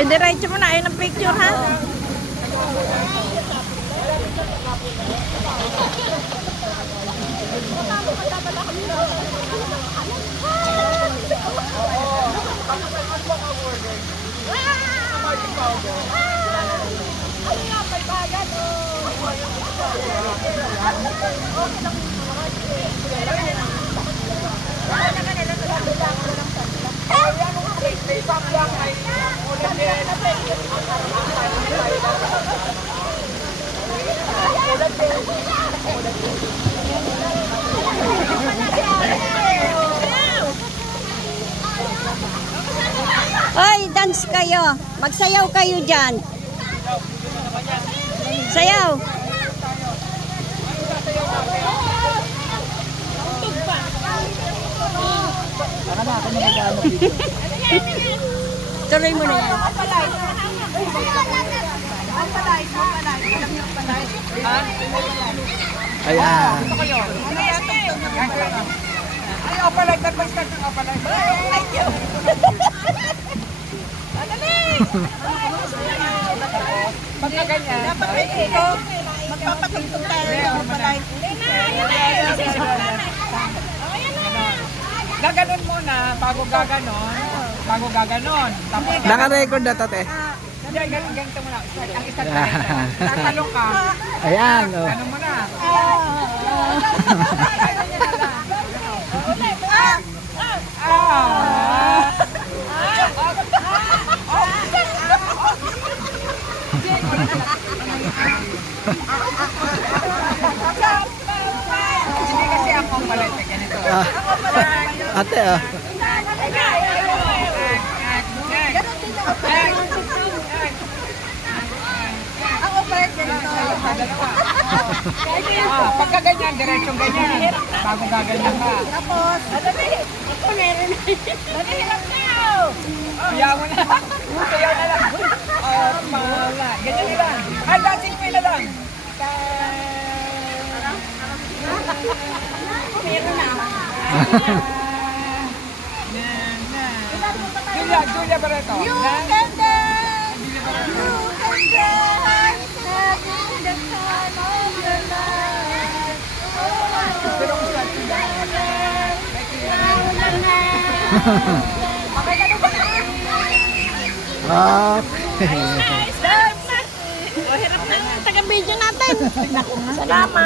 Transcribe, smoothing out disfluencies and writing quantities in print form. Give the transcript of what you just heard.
Diretso mo na, ayun ang picture ha. Oy, dance kayo. Magsayaw kayo dyan. Sayaw. Tuloy mo na yan. Ayan. Ay, opalite. Nag-start ng opalite. Thank you. Pagka ganyan. Dapat ito. Magpapatugtog tayo ng opalite. Gaganon muna bago gaganon. Tapos Naka-record na to, te. hindi, ganito muna. Ang isang tayo. Tatalong ka. Ayan, oh. Ano mo na? Hindi kasi ako palit ganito. Ate, oh. Ako palit ganito. Pagka ganyan, diretsong ganyan. Bago gaganyan ka. Tapos, ako meron na. Hirap na yun. Sayaw mo na. Sayaw na lang. Mala. Ganyan na lang. Dancing queen na lang. Meron na. Julia Barreto. You can dance. You can dance. In the sun of your life. Pero kung saan sila. Okay. O, hirap na yung taga-video natin. Salamat.